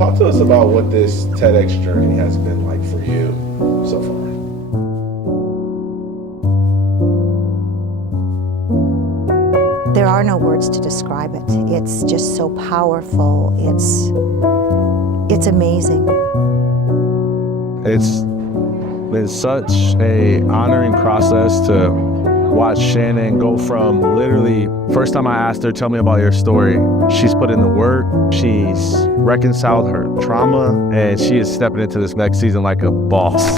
Talk to us about what this TEDx journey has been like for you so far. There are no words to describe it. It's just so powerful. It's amazing. It's been such a honoring process to watch Shannon go from literally, first time I asked her, tell me about your story, she's put in the work, she's reconciled her trauma, and she is stepping into this next season like a boss.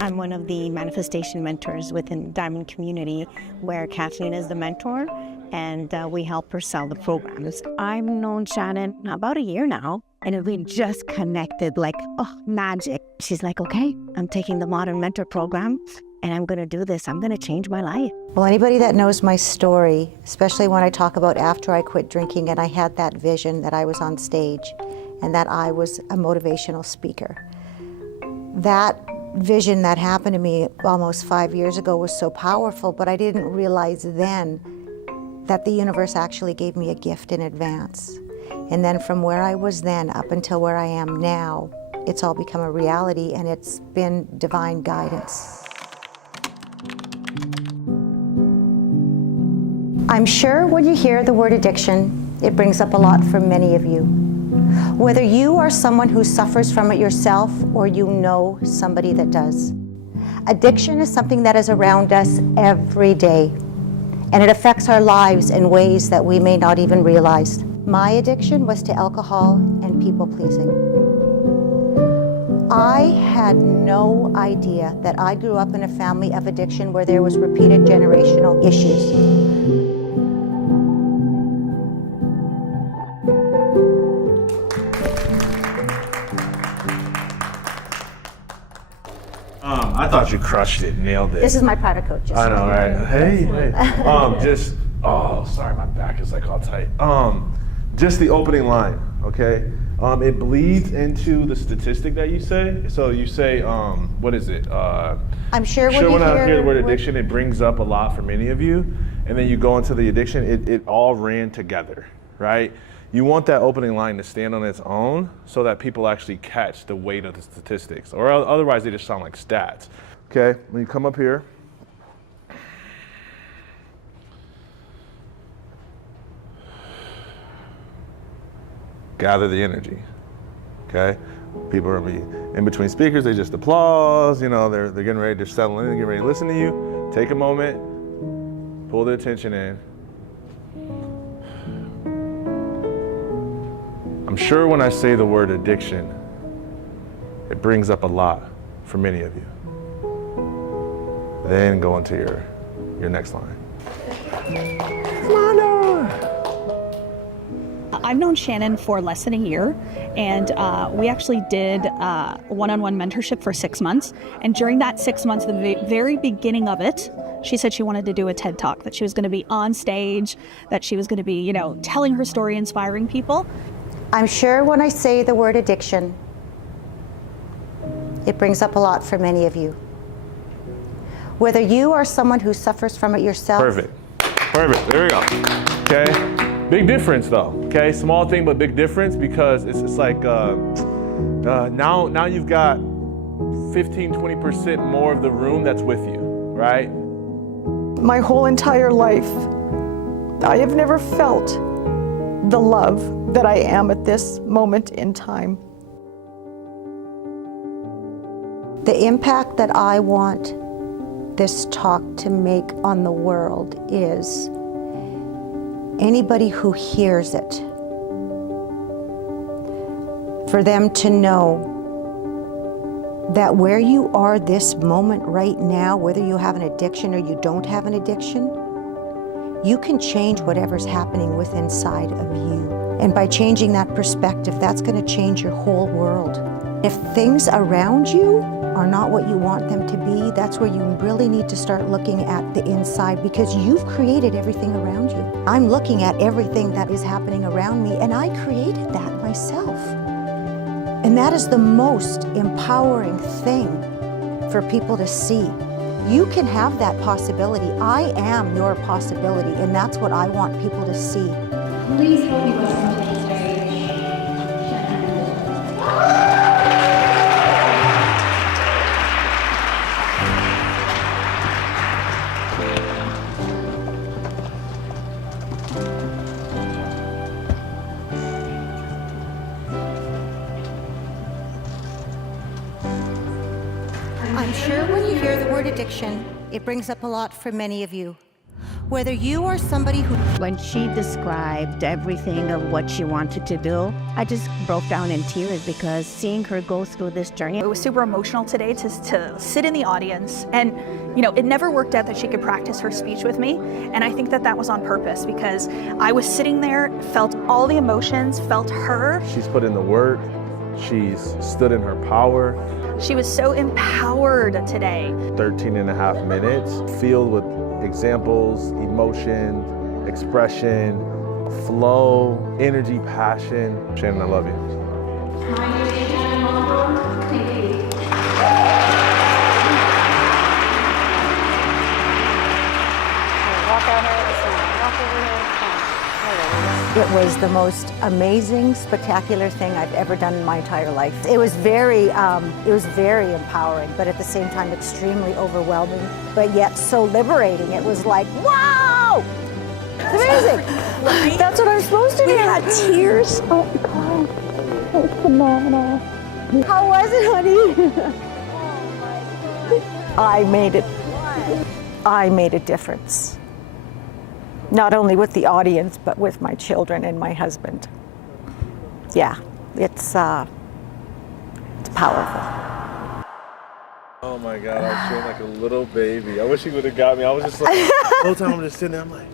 I'm one of the manifestation mentors within Diamond Community, where Kathleen is the mentor, and we help her sell the programs. I've known Shannon about a year now, and we just connected like, oh, magic. She's like, okay, I'm taking the Modern Mentor program, and I'm gonna do this. I'm gonna change my life. Well, anybody that knows my story, especially when I talk about after I quit drinking and I had that vision that I was on stage and that I was a motivational speaker. That vision that happened to me almost 5 years ago was so powerful, but I didn't realize then that the universe actually gave me a gift in advance. And then from where I was then up until where I am now, it's all become a reality, and it's been divine guidance. I'm sure when you hear the word addiction, it brings up a lot for many of you. Whether you are someone who suffers from it yourself or you know somebody that does. Addiction is something that is around us every day, and it affects our lives in ways that we may not even realize. My addiction was to alcohol and people-pleasing. I had no idea that I grew up in a family of addiction where there was repeated generational issues. I thought you crushed it, nailed it. This is my private coach. I know, right? Hey. Sorry, my back is like all tight. Just the opening line, okay? It bleeds into the statistic that you say. So you say, what is it? I'm sure when I hear the word addiction, it brings up a lot for many of you. And then you go into the addiction, it all ran together, right? You want that opening line to stand on its own so that people actually catch the weight of the statistics, or otherwise they just sound like stats. Okay, when you come up here, gather the energy, okay? People are in between speakers, they just applause, you know, they're getting ready to settle in and get ready to listen to you. Take a moment, pull the attention in. I'm sure when I say the word addiction, it brings up a lot for many of you. Then go into your next line. I've known Shannon for less than a year, and we actually did one-on-one mentorship for 6 months. And during that 6 months, the very beginning of it, she said she wanted to do a TED Talk, that she was going to be on stage, that she was going to be, you know, telling her story, inspiring people. I'm sure when I say the word addiction, it brings up a lot for many of you. Whether you are someone who suffers from it yourself. Perfect, there we go, okay? Big difference though, okay? Small thing, but big difference, because it's like, now you've got 15-20% more of the room that's with you, right? My whole entire life, I have never felt the love that I am at this moment in time. The impact that I want this talk to make on the world is anybody who hears it, for them to know that where you are this moment right now, whether you have an addiction or you don't have an addiction, you can change whatever's happening within inside of you. And by changing that perspective, that's going to change your whole world. If things around you are not what you want them to be, that's where you really need to start looking at the inside, because you've created everything around you. I'm looking at everything that is happening around me, and I created that myself. And that is the most empowering thing for people to see. You can have that possibility. I am your possibility, and that's what I want people to see. Please help me welcome to the stage, Shannon. I'm sure when you hear the word addiction, it brings up a lot for many of you. Whether you are somebody who... When she described everything of what she wanted to do, I just broke down in tears because seeing her go through this journey. It was super emotional today to sit in the audience, and you know, it never worked out that she could practice her speech with me, and I think that that was on purpose because I was sitting there, felt all the emotions, felt her. She's put in the work. She's stood in her power. She was so empowered today. 13 and a half minutes, filled with examples, emotion, expression, flow, energy, passion. Shannon, I love you. My name is Shannon. Thank you. Walk out here, it's fine. Walk over here, it's fine. It was the most amazing, spectacular thing I've ever done in my entire life. It was very empowering, but at the same time extremely overwhelming, but yet so liberating. It was like, wow! It's amazing. That's what I'm supposed to do. We had tears. Oh my God. It was phenomenal. How was it, honey? I made a difference. Not only with the audience, but with my children and my husband. Yeah, it's powerful. Oh my God, I was feeling like a little baby. I wish he would have got me. I was just like, the whole time I'm just sitting there, I'm like,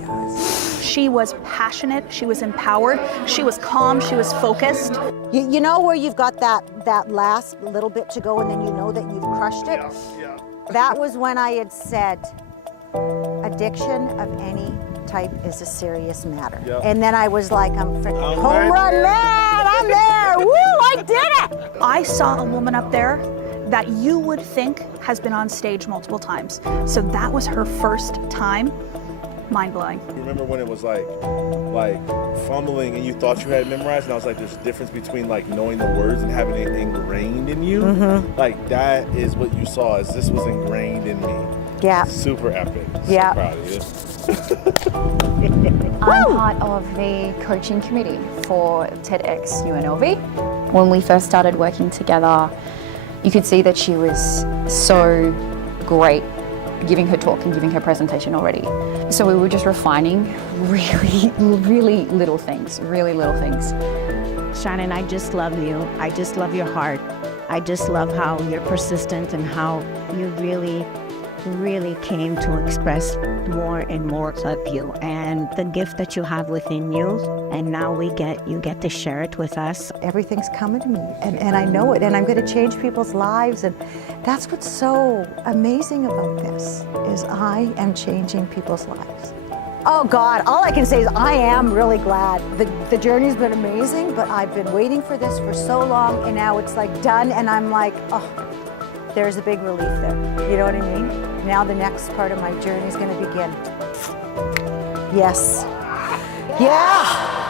yes. She was passionate, she was empowered, she was calm, she was focused. You know where you've got that last little bit to go and then you know that you've crushed it? Yeah. That was when I had said, addiction of any type is a serious matter. Yep. And then I was like, I'm freaking I'm home right run man, I'm there, woo, I did it! I saw a woman up there that you would think has been on stage multiple times. So that was her first time. Mind-blowing. Remember when it was like fumbling and you thought you had it memorized, and I was like, there's a difference between like knowing the words and having it ingrained in you. Mm-hmm. Like that is what you saw, is this was ingrained in me. Yeah. Super epic. Yeah. So proud of you. I'm part of the coaching committee for TEDx UNLV. When we first started working together, you could see that she was so great giving her talk and giving her presentation already. So we were just refining really little things, Shannon, I just love you. I just love your heart. I just love how you're persistent and how you really came to express more and more of you and the gift that you have within you. And now you get to share it with us. Everything's coming to me and I know it, and I'm going to change people's lives, and that's what's so amazing about this, is I am changing people's lives. Oh God, all I can say is I am really glad. The journey's been amazing, but I've been waiting for this for so long, and now it's like done, and I'm like, oh, there's a big relief there. You know what I mean? Now the next part of my journey is going to begin. Yes. Yeah.